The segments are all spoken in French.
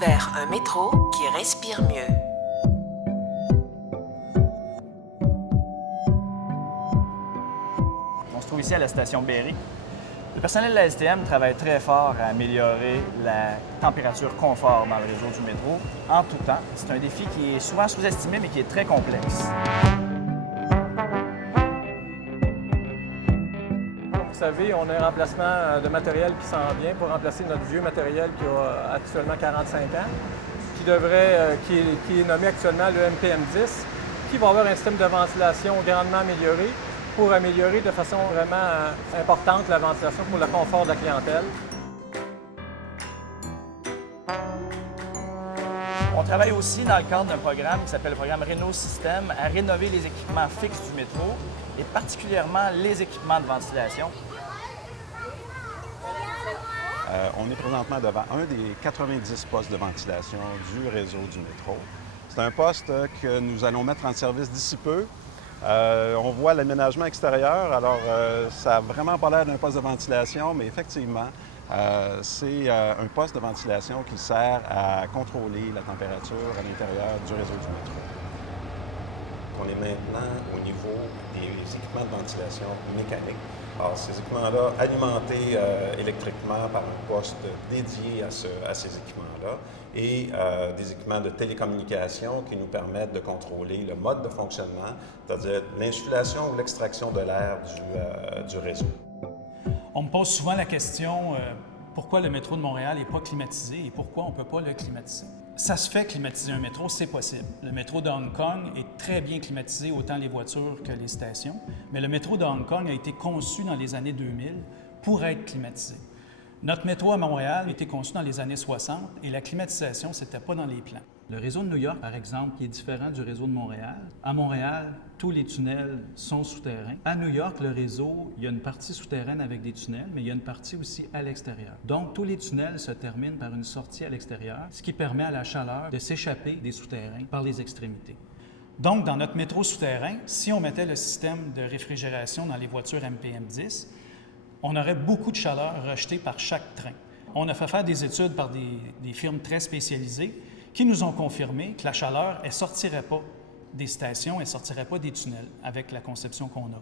vers un métro qui respire mieux. On se trouve ici à la station Berry. Le personnel de la STM travaille très fort à améliorer la température confort dans le réseau du métro en tout temps. C'est un défi qui est souvent sous-estimé, mais qui est très complexe. Vous savez, on a un remplacement de matériel qui s'en vient pour remplacer notre vieux matériel qui a actuellement 45 ans, qui est nommé actuellement le MPM10, qui va avoir un système de ventilation grandement amélioré pour améliorer de façon vraiment importante la ventilation pour le confort de la clientèle. On travaille aussi dans le cadre d'un programme qui s'appelle le programme Réno Système à rénover les équipements fixes du métro et particulièrement les équipements de ventilation. On est présentement devant un des 90 postes de ventilation du réseau du métro. C'est un poste que nous allons mettre en service d'ici peu. On voit l'aménagement extérieur, alors ça n'a vraiment pas l'air d'un poste de ventilation, mais effectivement, c'est un poste de ventilation qui sert à contrôler la température à l'intérieur du réseau du métro. On est maintenant au niveau des équipements de ventilation mécanique. Alors, ces équipements-là, alimentés électriquement par un poste dédié à ces équipements-là et des équipements de télécommunication qui nous permettent de contrôler le mode de fonctionnement, c'est-à-dire l'insufflation ou l'extraction de l'air du réseau. On me pose souvent la question pourquoi le métro de Montréal n'est pas climatisé et pourquoi on ne peut pas le climatiser. Ça se fait climatiser un métro, c'est possible. Le métro de Hong Kong est très bien climatisé, autant les voitures que les stations, mais le métro de Hong Kong a été conçu dans les années 2000 pour être climatisé. Notre métro à Montréal a été conçu dans les années 60 et la climatisation, ce n'était pas dans les plans. Le réseau de New York, par exemple, qui est différent du réseau de Montréal. À Montréal, tous les tunnels sont souterrains. À New York, le réseau, il y a une partie souterraine avec des tunnels, mais il y a une partie aussi à l'extérieur. Donc, tous les tunnels se terminent par une sortie à l'extérieur, ce qui permet à la chaleur de s'échapper des souterrains par les extrémités. Donc, dans notre métro souterrain, si on mettait le système de réfrigération dans les voitures MPM10, on aurait beaucoup de chaleur rejetée par chaque train. On a fait faire des études par des firmes très spécialisées qui nous ont confirmé que la chaleur, elle ne sortirait pas des stations, elle ne sortirait pas des tunnels avec la conception qu'on a.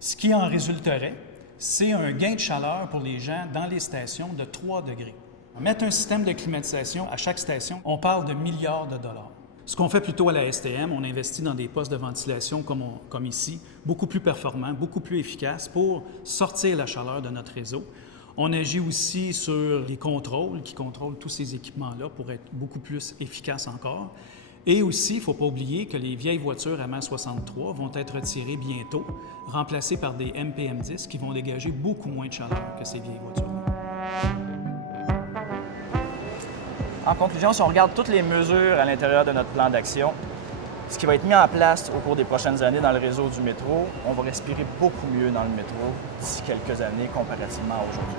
Ce qui en résulterait, c'est un gain de chaleur pour les gens dans les stations de 3 degrés. Mettre un système de climatisation à chaque station, on parle de milliards de dollars. Ce qu'on fait plutôt à la STM, on investit dans des postes de ventilation comme ici, beaucoup plus performants, beaucoup plus efficaces pour sortir la chaleur de notre réseau. On agit aussi sur les contrôles qui contrôlent tous ces équipements-là pour être beaucoup plus efficaces encore. Et aussi, il ne faut pas oublier que les vieilles voitures à MAN 63 vont être retirées bientôt, remplacées par des MPM10 qui vont dégager beaucoup moins de chaleur que ces vieilles voitures. En conclusion, si on regarde toutes les mesures à l'intérieur de notre plan d'action, ce qui va être mis en place au cours des prochaines années dans le réseau du métro, on va respirer beaucoup mieux dans le métro d'ici quelques années comparativement à aujourd'hui.